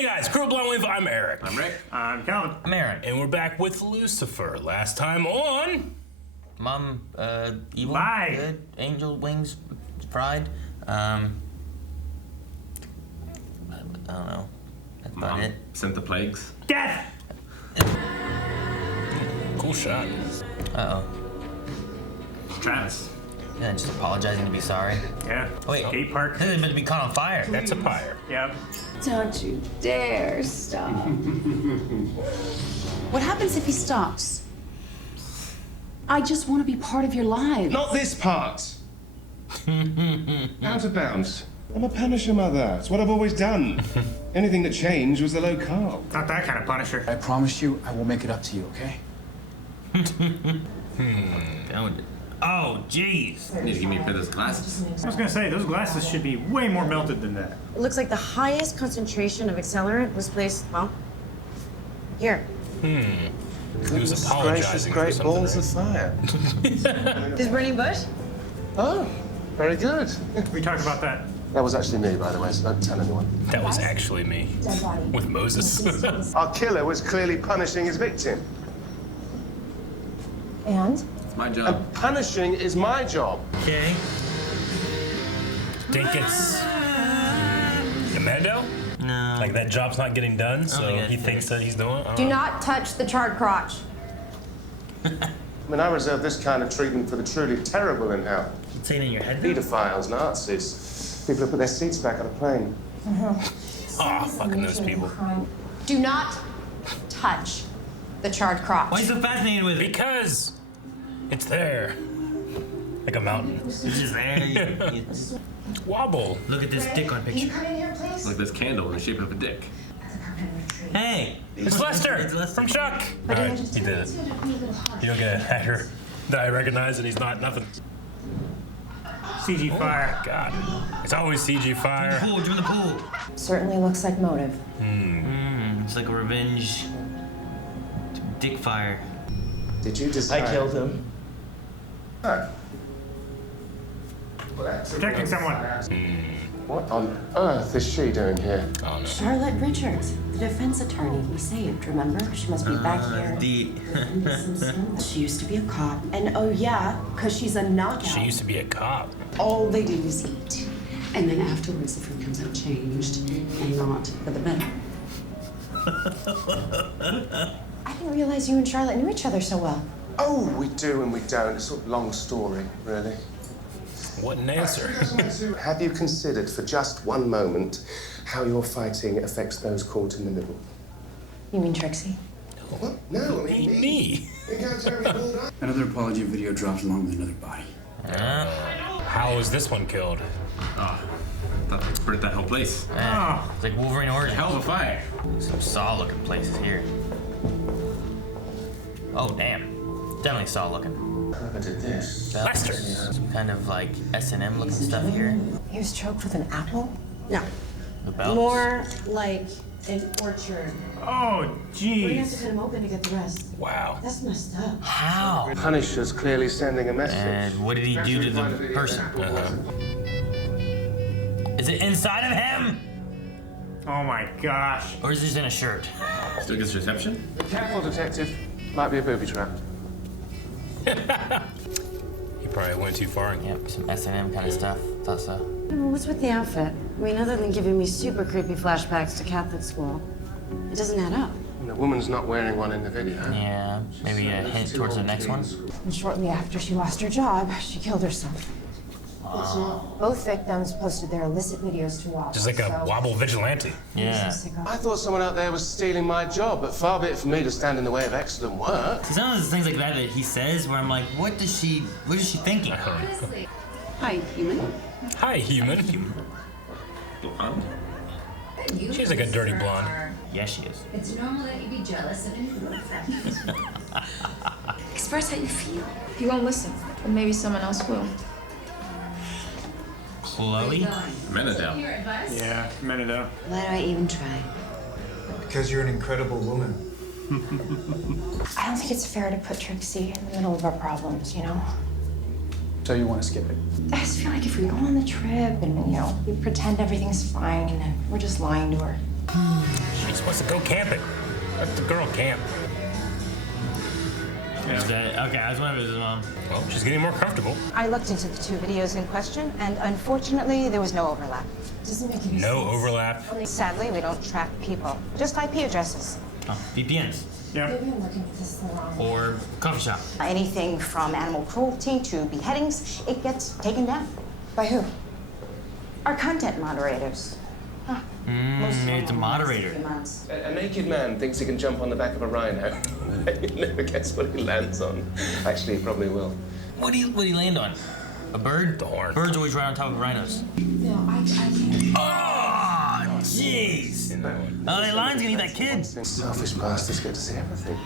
Hey guys, Crew Blown Wave, I'm Eric. I'm Rick. I'm Calvin. I'm Aaron. And we're back with Lucifer. Last time on... Mom, evil, Bye. good, angel wings, fried. I don't know. That's about Mom it. sent the plagues. Death! Cool shot. Uh-oh. Travis. Yeah, just apologizing to be sorry. Yeah. Wait. Skate park. This is about to be caught on fire. That's a pyre. Yep. Don't you dare stop. What happens if he stops? I just want to be part of your lives. Not this part. Out of bounds. I'm a Punisher, Mother. It's what I've always done. Anything that changed was the low carb. Not that kind of Punisher. I promise you, I will make it up to you, okay? Oh, jeez. You need to give me a pair of those glasses. I was gonna say, those glasses should be way more melted than that. It looks like the highest concentration of accelerant was placed, well, here. He was apologizing for Great something, balls right? of fire. This burning bush? Oh, very good. We talked about that. That was actually me, by the way, so don't tell anyone. That was actually me. With Moses. Our killer was clearly punishing his victim. And? It's my job. And punishing is my job. Okay. Think it's... Commando? No. Like that job's not getting done, so think he that's thinks that he's doing it? Do not touch the charred crotch. I mean, I reserve this kind of treatment for the truly terrible in hell. Say it in your head. Pedophiles, Nazis, people who put their seats back on a plane. Aw, fucking those people. Do not touch the charred crotch. Why are you so fascinated with it? Because it's there. Like a mountain. It's just there. You Wobble. look at this dick on picture. Like this candle in the shape of a dick. Hey. It's Lester It's Lester. from Chuck. All right, he did it. You don't get an actor that I recognize and he's not nothing. CG fire. God, it's always CG fire. Pool, join the pool. Certainly looks like motive. It's like a revenge dick fire. Did you decide? I killed him. Protecting someone. What on earth is she doing here? Oh no. Charlotte Richards, the defense attorney we saved, remember? She must be back here. She used to be a cop. And oh yeah, because she's a knockout. She used to be a cop. All they do is eat. And then afterwards the food comes out changed and not for the better. I didn't realize you and Charlotte knew each other so well. Oh, we do and we don't. It's a sort of long story, really. What an answer. Have you considered for just one moment how your fighting affects those caught in the middle? You mean Trixie? What? No, I mean Me. Another apology video dropped along with another body. How was this one killed? Oh, thought they burnt that whole place. Oh. It's like Wolverine Origins. Hell of a fire. Some Saw-looking places here. Oh, damn. Definitely Saw-looking. Whoever did this? Lester. Some kind of like S&M looking stuff here. He was choked with an apple? No. The belts. More like an orchard. Oh, We're gonna have to jeez. cut him open to get the rest. Wow. That's messed up. How? Punisher's clearly sending a message. And what did he do to the person? Is it inside of him? Oh my gosh. Or is this in a shirt? Still gets reception? Be careful, detective. Might be a booby trap. He probably went too far. Yep, some S&M kind of stuff. Thought so. What's with the outfit? I mean, other than giving me super creepy flashbacks to Catholic school, it doesn't add up. The woman's not wearing one in the video. Yeah, maybe a hint towards the next one. And shortly after she lost her job, she killed herself. Both victims posted their illicit videos to Wobble. Just like a wobble vigilante. Yeah. I thought someone out there was stealing my job, but far be it from me to stand in the way of excellent work. See, some of those things like that he says where I'm like, what is she thinking? Hi, human. Hi, human. Blonde? She's like a dirty blonde. Yeah, she is. It's normal that you be jealous of anyone like that. Express how you feel. You won't listen, but maybe someone else will. Chloe? Menadel. Your advice? Yeah, Menado. Why do I even try? Because you're an incredible woman. I don't think it's fair to put Trixie in the middle of our problems, you know? So you want to skip it? I just feel like if we go on the trip and, we pretend everything's fine and we're just lying to her. wants to go camping. Let the girl camp. Okay, I was wondering if it was his mom. Well, she's getting more comfortable. I looked into the two videos in question, and unfortunately, there was no overlap. Doesn't make any No sense. overlap. Sadly, we don't track people, just IP addresses. Oh, VPNs. Yeah. Maybe I'm looking at this the wrong way. Or coffee shop. Anything from animal cruelty to beheadings, it gets taken down. By who? Our content moderators. Maybe it's a moderator. A naked man thinks he can jump on the back of a rhino. You never guess what he lands on. Actually, he probably will. What do you land on? A bird? The horn. Birds always ride on top of rhinos. No, I can't. Oh, jeez. Oh, that lion's gonna eat that kid. Selfish bastards get to see everything.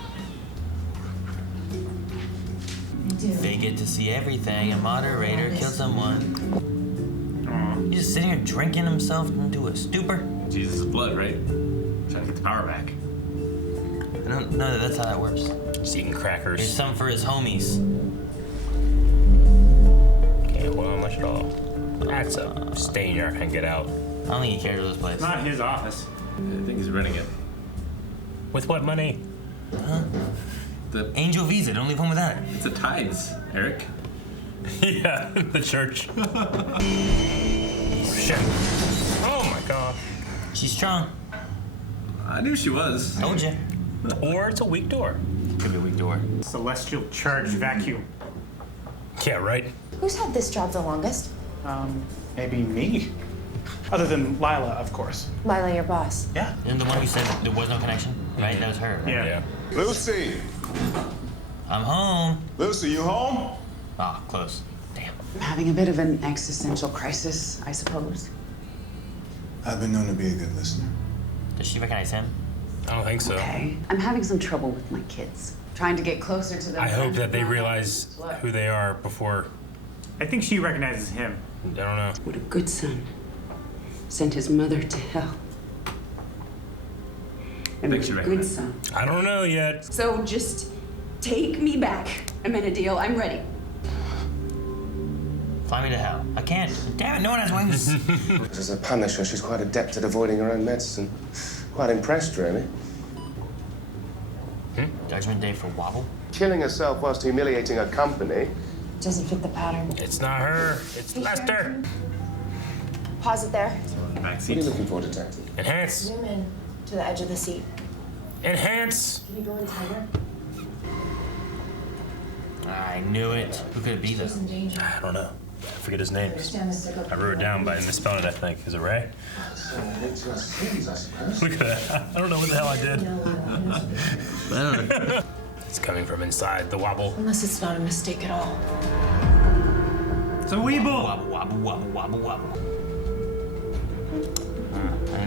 They get to see everything. A moderator killed someone. He's just sitting here drinking himself into a stupor. Jesus' blood, right? Trying to get the power back. I don't know that that's how that works. Just eating Here's crackers. some for his homies. Can't hold on much at all. That's a stain you can't get out. I don't think he cares about this place. Not his office. I think he's renting it. With what money? Angel Visa, don't leave home without it. It's a tithes, Eric. Yeah, the church. Shit. Oh my god. She's strong. I knew she was. Told you. Or it's a weak door. Could be a weak door. Celestial charge vacuum. Yeah, right. Who's had this job the longest? Maybe me. Other than Lila, of course. Lila, your boss. Yeah. And the one who said there was no connection, right? That was her. Right? Yeah. Lucy! I'm home. Lucy, you home? Ah, close. Damn. I'm having a bit of an existential crisis, I suppose. I've been known to be a good listener. Does she recognize him? I don't think so. Okay. I'm having some trouble with my kids. Trying to get closer to them. I hope that they realize who they are before. I think she recognizes him. I don't know. What a good son. Sent his mother to hell. And Think what she a good recognizes. son. I don't know yet. So just take me back. Amenadiel, I'm ready. Fly me to hell. I can't. Damn it, no one has wings. As a punisher, she's quite adept at avoiding her own medicine. Quite impressed, really. Judgment Day for Wobble? Killing herself whilst humiliating her company. Doesn't fit the pattern. It's not her. It's Lester. Pause it there. Back What are you seat. looking for, Detective? Enhance. Zoom in to the edge of the seat. Enhance. Can you go in tighter? I knew it. Who could it be, though? She's in danger. I don't know. I forget his name. Understand this is a I wrote it down, but I misspelled it, I think. Is it Ray? It's your sins, I suppose. Look at that. I don't know what the hell I did. No, I don't know. It's coming from inside the wobble. Unless it's not a mistake at all. It's a Weeble. Wobble, wobble, wobble, wobble, wobble.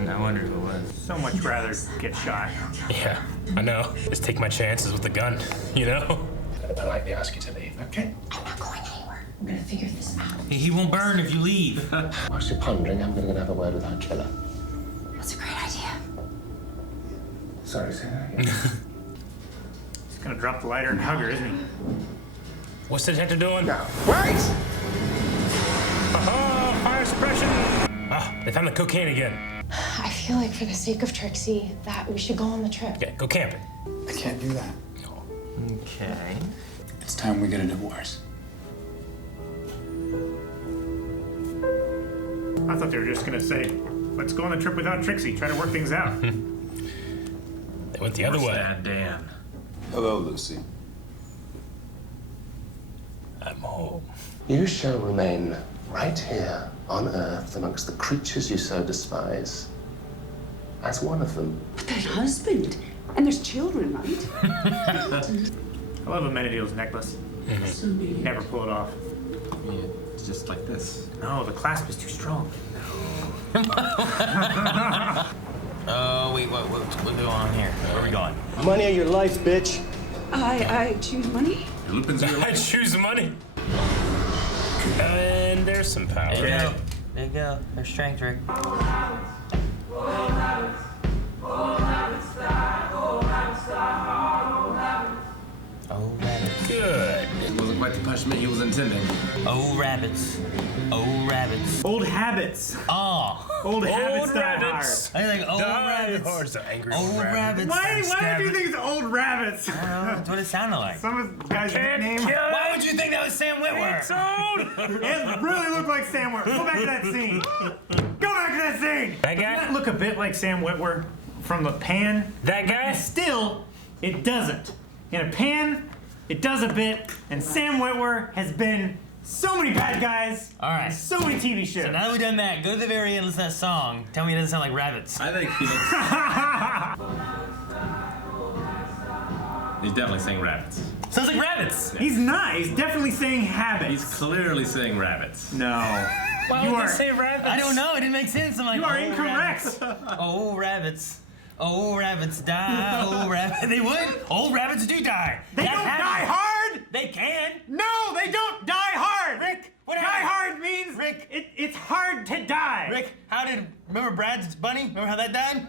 I wonder who it was. So much rather get shot. Yeah, I know. Just take my chances with the gun, you know? I politely ask you to leave, okay? I'm not going anywhere. I'm gonna figure this out. He won't burn if you leave. Whilst you're pondering, I'm going to have a word with our killer. That's a great idea. Sorry, say that again. He's gonna drop the lighter and hug her, isn't he? What's the detective doing? Now, wait! Oh, fire suppression! Ah, they found the cocaine again. I feel like for the sake of Trixie, that we should go on the trip. Okay, go camping. I can't do that. Okay. It's time we get a divorce. I thought they were just gonna say, let's go on the trip without Trixie, try to work things out. They went the other way. Dad, Dan. Hello, Lucy. I'm home. You shall remain right here on Earth amongst the creatures you so despise. As one of them. But that husband. And there's children, right? I love Amenadiel's necklace. Never pull it off. Yeah, it's just like this. No, the clasp is too strong. Oh, wait, what's going on here? Where are we going? Money of your life, bitch. I choose money. Your Lupin's in your I life. choose money. And there's some power. There you go. There you go. There's strength, Rick. Oh, rabbit. Good. It wasn't quite the punishment he was intending. Oh, rabbits. Oh, rabbits. Old habits. Oh. Old habits die rabbits. hard. I think old rabbits. Hard, so angry Old rabbits. Why would you think it's old rabbits? I don't know. That's what it sounded like. Some of the guy's nickname. Why would you think that was Sam Witwer? It's old. It really looked like Sam Witwer. Go back to that scene. Go back to that scene. That guy? Doesn't that look a bit like Sam Witwer from the pan? That guy? Still, it doesn't. In a pan, it does a bit, and Sam Witwer has been so many bad guys. All right. in so many TV shows. So now that we've done that, go to the very end, listen to that song. Tell me it doesn't sound like rabbits. I think he looks. He's definitely saying rabbits. Sounds like rabbits. He's not. He's definitely saying habits. He's clearly saying rabbits. No. Why You would are- they say rabbits? I don't know. It didn't make sense. I'm like, You are oh, incorrect. Rabbits. Oh, rabbits. Oh, rabbits die. Oh, rabbits. They would. Old rabbits do die. They That don't happens. die hard. They can. No, they don't die hard. Rick, what Die happened? hard means Rick. it's hard to die. Rick, remember Brad's bunny? Remember how that died?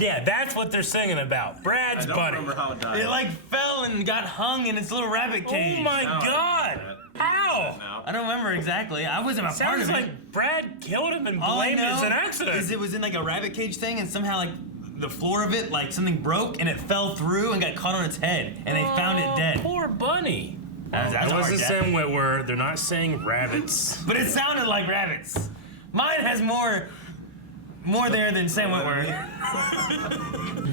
Yeah, that's what they're singing about. Brad's I don't buddy. remember how it died. It like fell and got hung in its little rabbit cage. Oh my Now I God! remember that. How? Now. I don't remember exactly. I wasn't a part Sounds of it. like Brad killed him and All I blamed it as know an accident. is it was in like a rabbit cage thing, and somehow like the floor of it, like something broke, and it fell through and got caught on its head, and they found it dead. Poor bunny. That's It a was hard the death. same Witwer. They're not saying rabbits. But it sounded like rabbits. Mine has more there than Sam Witwer.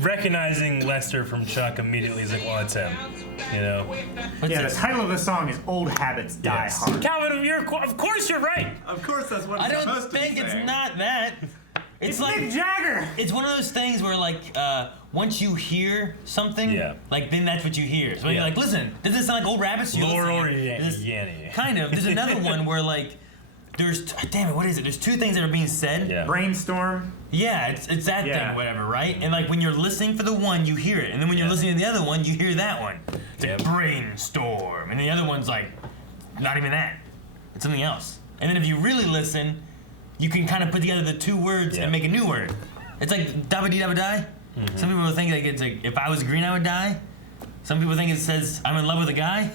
Recognizing Lester from Chuck immediately is like, well, it's him. You know? Yeah, the title of the song is "Old Habits Die Yes. Hard." Calvin, of course you're right. Of course, that's what I it's don't supposed to be think it's saying. not that. It's like Mick Jagger. It's one of those things where like once you hear something, Yeah. like then that's what you hear. So when you're like, listen, does this sound like old rabbits? You Laurel listen, or this- Yanny? Kind of. There's another one where like damn it, what is it? There's two things that are being said. Yeah. Brainstorm. Yeah, it's that Yeah. thing, whatever, right? And like when you're listening for the one, you hear it, and then when you're listening to the other one, you hear that one. It's Yep. a brainstorm, and the other one's like not even that. It's something else. And then if you really listen, you can kind of put together the two words Yeah. and make a new word. It's like dabba dee dabba die. Mm-hmm. Some people think like it's like if I was green, I would die. Some people think it says I'm in love with a guy.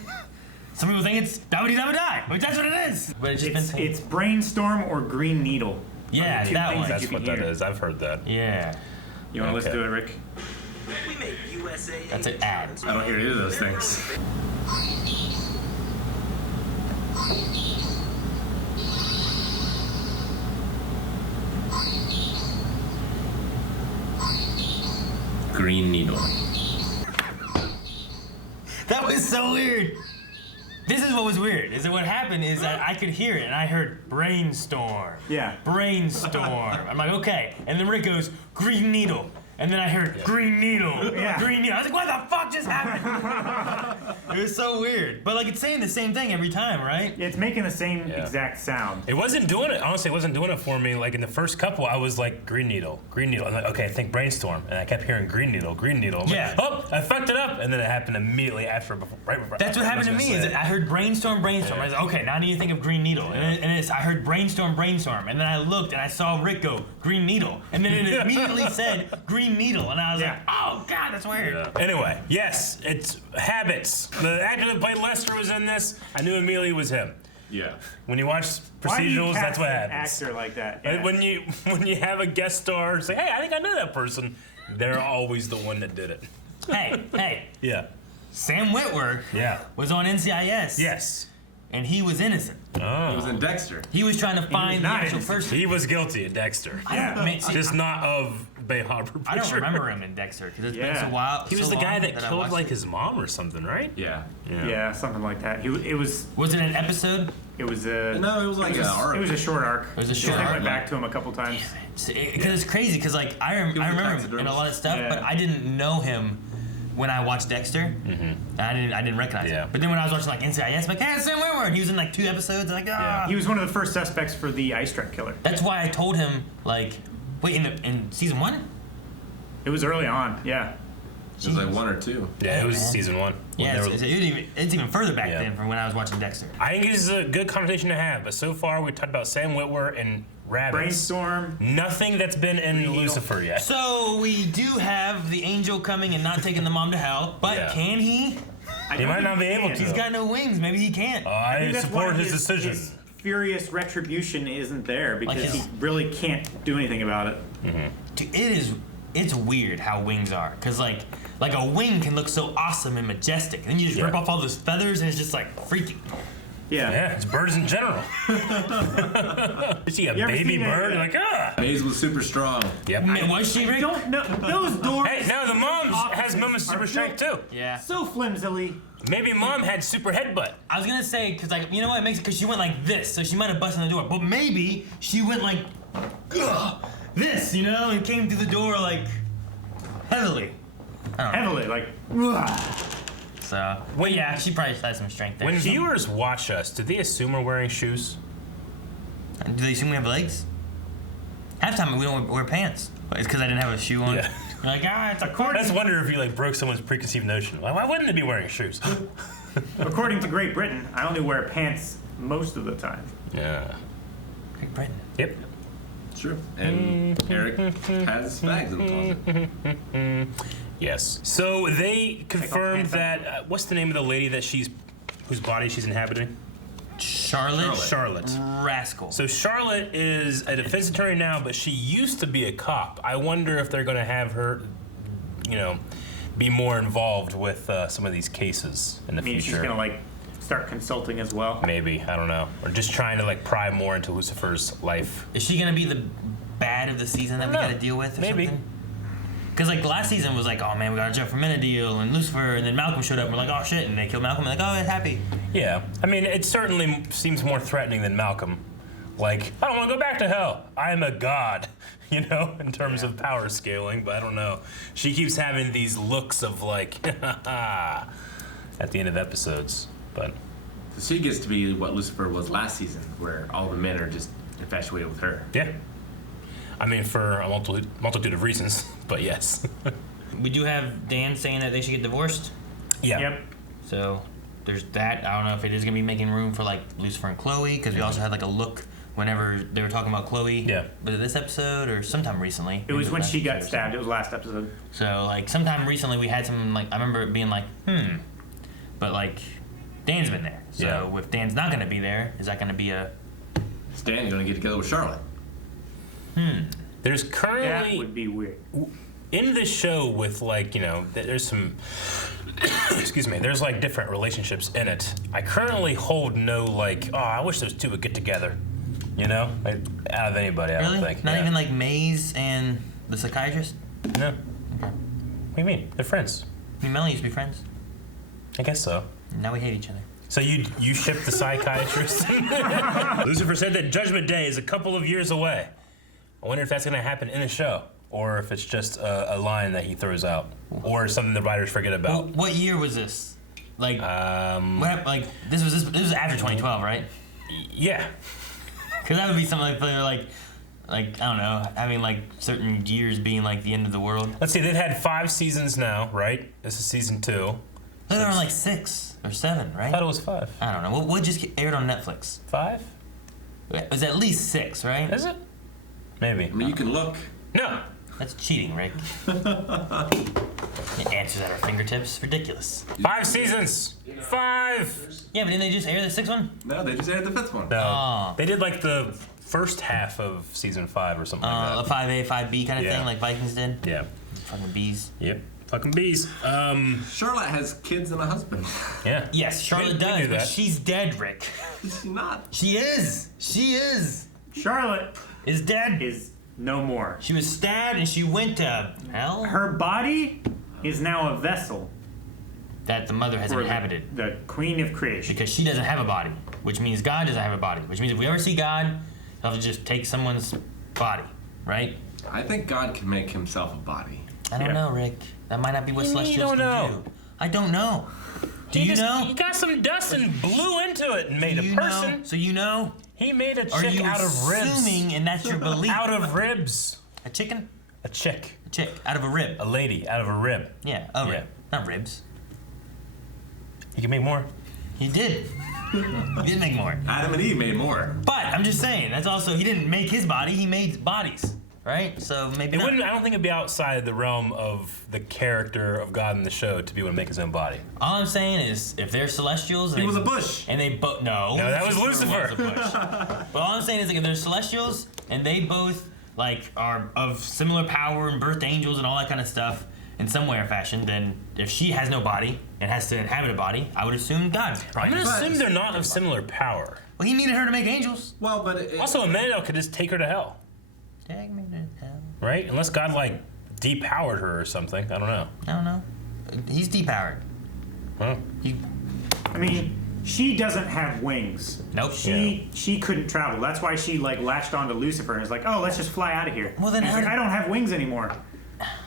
Some people think it's dabba dee dabba die, which that's what it is. But it's just been It's Brainstorm or Green Needle. yeah, two that things one. that That's you what can that hear. is. I've heard that. Yeah, You want to listen Okay. to it, Rick? that's an ad. I don't hear either of those things. Green Needle. That was so weird. This is what was weird. Is that what happened is that I could hear it and I heard brainstorm. Yeah. Brainstorm. I'm like, okay. And then Rick goes, Green Needle. And then I heard Green Needle. Yeah. Green Needle. I was like, what the fuck just happened? It was so weird. But like it's saying the same thing every time, right? It's making the same Yeah. exact sound. It wasn't doing it. Honestly, it wasn't doing it for me. Like in the first couple, I was like Green Needle, Green Needle. I'm like, okay, I think Brainstorm, and I kept hearing Green Needle, Green Needle. I'm Yeah. Like, oh, I fucked it up, and then it happened immediately after, right before. That's what I happened to was me. gonna Is say. that I heard brainstorm. I was like, okay, now do you think of Green Needle? And I heard brainstorm. And then I looked and I saw Rick go Green Needle, and then it immediately said Green Needle, and I was Yeah. like, oh god, that's weird. Yeah. Anyway, yes, it's habits. The actor that played Lester was in this. I knew immediately it was him. Yeah. When you watch Why do you procedurals, cast that's what an happens. actor like that? And Yeah. when you have a guest star say, hey, I think I know that person, they're always the one that did it. Hey, Yeah. Sam Witwer Yeah. was on NCIS. Yes. And he was innocent. He was in Dexter. He was trying to find the not actual innocent. person. He was guilty in Dexter. I don't, man, see, Just not of Bay Harbor. I don't Picture. remember him in Dexter because it's been Yeah. so while. He was so the guy long that I killed watched like it. his mom or something, right? Yeah. Yeah, something like that. It was Was it an episode? it was a No, it was like an arc. It was a short arc. It was a short I arc. went back to him a couple times. Because it's crazy. Because like I remember him in a lot of stuff, Yeah. but I didn't know him when I watched Dexter. Mm-hmm. I didn't recognize Yeah. him. But then when I was watching like NCIS, I'm like, hey, it's Sam Witwer, and he was in like 2 episodes. Like, ah. He was one of the first suspects for the ice truck killer. That's why I told him like, wait, in season 1. It was early on. Yeah. It was like 1 or 2. Yeah, it was man. season 1. Yeah, it's even further back Yeah. then from when I was watching Dexter. I think this is a good conversation to have, but so far we talked about Sam Witwer and rabbits. Brainstorm. Nothing that's been in Needle. Lucifer yet. So we do have the angel coming and not taking the mom to hell, but Yeah. can he? He might not be able to. He's got no wings. Maybe he can't. I think that's support why his decision. His furious retribution isn't there because his- he really can't do anything about it. Dude, it's weird how wings are. Because, like a wing can look so awesome and majestic. And then you just rip off all those feathers and it's just, like, freaky. Yeah. It's birds in general. You see a You ever baby seen bird, a- you're like, ah. Maze was super strong. Yep. Man, was she, Rick? Don't know. Those doors. Hey, no, the mom has moments of super are strength too. Yeah. So flimsily. Maybe mom had super headbutt. I was gonna say, because, like, you know what? It makes it because she went like this, so she might have busted in the door. But maybe she went like this, you know, and came through the door, like, heavily. Heavily, like. So, well, yeah, she probably has some strength there. When viewers watch us, do they assume we're wearing shoes? Do they assume we have legs? Half the time we don't wear pants. It's because I didn't have a shoe on. Yeah. You're like, it's a I just wonder if you like broke someone's preconceived notion. Why wouldn't they be wearing shoes? According to Great Britain, I only wear pants most of the time. Yeah. Great Britain. Yep. True. And Eric has bags in the closet. Yes. So they confirmed that what's the name of the lady that whose body she's inhabiting? Charlotte. Rascal. So Charlotte is a defense attorney now, but she used to be a cop. I wonder if they're going to have her, be more involved with some of these cases in the future. She's gonna like start consulting as well. Maybe, I don't know, or just trying to like pry more into Lucifer's life. Is she gonna be the bad of the season that we got to deal with? Or Maybe. Something? Because like last season was like, oh man, we got a Jeff Minute deal and Lucifer, and then Malcolm showed up and we're like, oh shit, and they killed Malcolm and like, oh, it's happy. Yeah, I mean, it certainly seems more threatening than Malcolm. Like, I don't want to go back to hell. I am a god, in terms of power scaling, but I don't know. She keeps having these looks of like, at the end of episodes, but. So she gets to be what Lucifer was last season, where all the men are just infatuated with her. Yeah. I mean, for a multitude of reasons, but yes. We do have Dan saying that they should get divorced. Yeah. Yep. So there's that. I don't know if it is gonna be making room for like Lucifer and Chloe, because we also had like a look whenever they were talking about Chloe. Yeah. Was it this episode or sometime recently? It was Maybe when last she got episode. stabbed. It was last episode. So like sometime recently we had some like I remember it being like but like Dan's been there. So if Dan's not gonna be there, is that gonna be a? Is Dan gonna get together with Charlotte? There's currently That would be weird. in this show with like there's some excuse me, there's like different relationships in it. I currently hold no like, oh, I wish those two would get together, like, out of anybody. I Really? don't think. Not even like Maze and the psychiatrist? No. What do you mean? They're friends. I mean, Melanie used to be friends. I guess so. Now we hate each other. So you ship the psychiatrist? Lucifer said that Judgment Day is a couple of years away. I wonder if that's going to happen in the show, or if it's just a line that he throws out, or something the writers forget about. Well, what year was this? Like, what happened, like this was after 2012, right? Yeah. Because that would be something like they're like I don't know, having like certain years being like the end of the world. Let's see, they've had 5 seasons now, right? This is season 2. I thought they were like 6 or 7, right? I thought it was 5. I don't know. What just aired on Netflix? 5? It was at least 6, right? Is it? Maybe. I mean, you can look. No. That's cheating, Rick. Answers at our fingertips. Ridiculous. 5 seasons. 5. Yeah, but didn't they just air the 6th one? No, they just aired the 5th one. No. Oh. They did like the first half of season 5 or something like A that. 5A, 5B kind of Yeah. thing, like Vikings did. Yeah. Fucking bees. Yep. Fucking bees. Charlotte has kids and a husband. Yeah. Yes, Charlotte We does, knew but that. she's dead, Rick. She's not. She is. She is. Charlotte Is dead. is no more. She was stabbed and she went to hell. Her body is now a vessel That the mother has for inhabited. the Queen of Creation. Because she doesn't have a body, which means God doesn't have a body, which means if we ever see God, he'll have to just take someone's body, right? I think God can make himself a body. I don't know, Rick. That might not be what You Celestials don't can know. do. I don't know. Do you know? He got some dust and blew into it and made Do a you person. know? So you know? He made a Are chick you out of ribs. assuming, and that's your belief? Out of ribs. A chicken? A chick. A chick. Out of a rib. A lady out of a rib. Yeah, a rib. Not ribs. He can make more. He did. He did make more. Adam and Eve made more. But I'm just saying, that's also, he didn't make his body, he made bodies, right? So maybe It not. wouldn't. I don't think it'd be outside the realm of the character of God in the show to be able to make his own body. All I'm saying is, if they're celestials, and He was a bush. and they both no, that was Lucifer Lucifer. was a bush. But all I'm saying is, like, if they're celestials and they both like are of similar power and birthed angels and all that kind of stuff in some way or fashion, then if she has no body and has to inhabit a body, I would assume God. I'm Probably. gonna assume they're not of similar power. Well, he needed her to make angels. Well, but Also, Emmanuel could just take her to hell, Take me to hell. right? Unless God like depowered her or something. I don't know. I don't know. He's depowered. Huh? I mean, she doesn't have wings. Nope. She couldn't travel. That's why she like latched onto Lucifer and was like, "Oh, let's just fly out of here." Well, then And he's how like, did- I don't have wings anymore.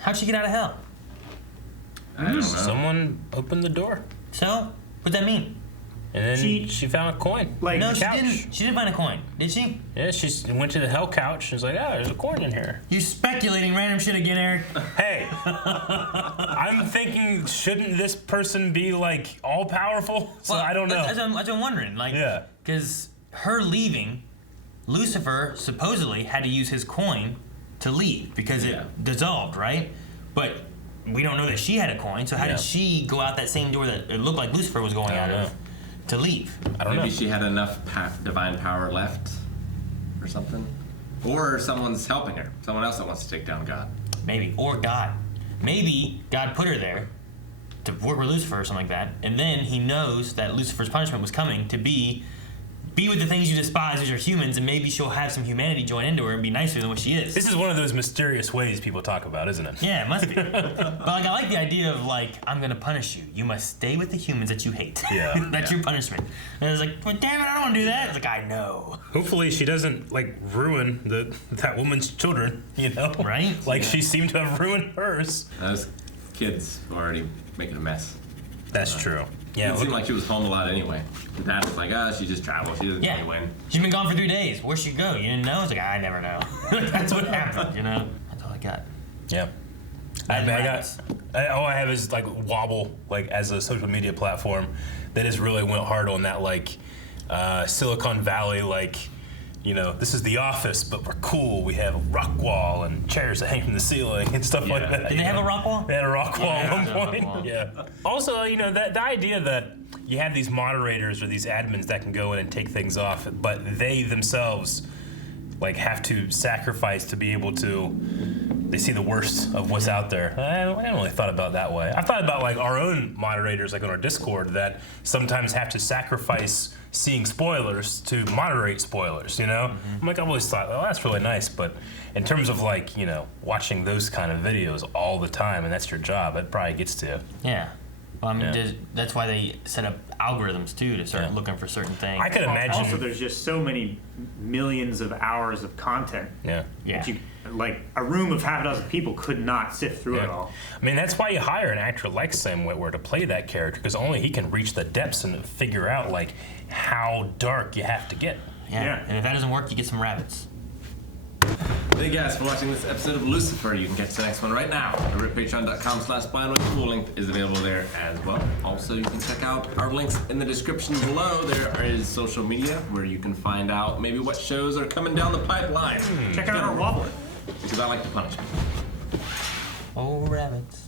How'd she get out of hell? I don't know. Someone opened the door, So, what'd that mean? and then She- she found a coin. Like, No, the she couch. didn't. She didn't find a coin, did she? Yeah, she went to the hell couch. She's like, "Oh, there's a coin in here." You speculating random shit again, Eric? Hey, I'm thinking, shouldn't this person be like all powerful? So I don't know. That's what I'm wondering. Like, Yeah. because her leaving, Lucifer supposedly had to use his coin to leave because Yeah. it dissolved, right? But we don't know that she had a coin, so how Yeah. did she go out that same door that it looked like Lucifer was going I out don't of to leave? I don't Maybe know. she had enough divine power left, or something. Or someone's helping her. Someone else that wants to take down God. Maybe. Or God. Maybe God put her there to work with Lucifer or something like that, and then he knows that Lucifer's punishment was coming to be with the things you despise, which are humans, and maybe she'll have some humanity join into her and be nicer than what she is. This is one of those mysterious ways people talk about, isn't it? Yeah, it must be. But like, I like the idea of like, I'm gonna punish you. You must stay with the humans that you hate. Yeah. That's your punishment. And I was like, well, damn it, I don't want to do that. It's like, I know. Hopefully she doesn't like ruin that woman's children, you know? Right? Like she seemed to have ruined hers. Those kids were already making a mess. That's true. Yeah. It seemed like she was home a lot anyway. The dad was like, she just traveled. She doesn't Yeah. really win. She's been gone for 3 days. Where'd she go? You didn't know? It's like, I never know. That's what happened, you know? That's all I got. Yeah. All I have is like Wobble, like as a social media platform that has really went hard on that like Silicon Valley, like, you know, this is the office, but we're cool. We have a rock wall and chairs that hang from the ceiling and stuff like that. Did they have a rock wall? They had a rock wall Yeah, at they one had a rock point. wall. Yeah. Also, you know, the idea that you have these moderators or these admins that can go in and take things off, but they themselves like have to sacrifice to be able to. They see the worst of what's out there. I haven't really thought about it that way. I thought about like our own moderators, like on our Discord, that sometimes have to sacrifice seeing spoilers to moderate spoilers. You know, I'm like, I've always thought, well, that's really nice, but in terms of like, you know, watching those kind of videos all the time, and that's your job, it probably gets to you. Yeah. Well, I mean, Yeah. that's why they set up algorithms too to start looking for certain things. I could imagine. Also, there's just so many millions of hours of content. Yeah. Yeah. That you, like a room of half a dozen people could not sift through it all. I mean, that's why you hire an actor like Sam Witwer to play that character, because only he can reach the depths and figure out like how dark you have to get. Yeah. And if that doesn't work, you get some rabbits. Thank you guys for watching this episode of Lucifer. You can catch the next one right now over at patreon.com/blindway. The full link is available there as well. Also, you can check out our links in the description below. There is social media where you can find out maybe what shows are coming down the pipeline. Check out our Wobbler. Because I like to punish people. Oh, rabbits.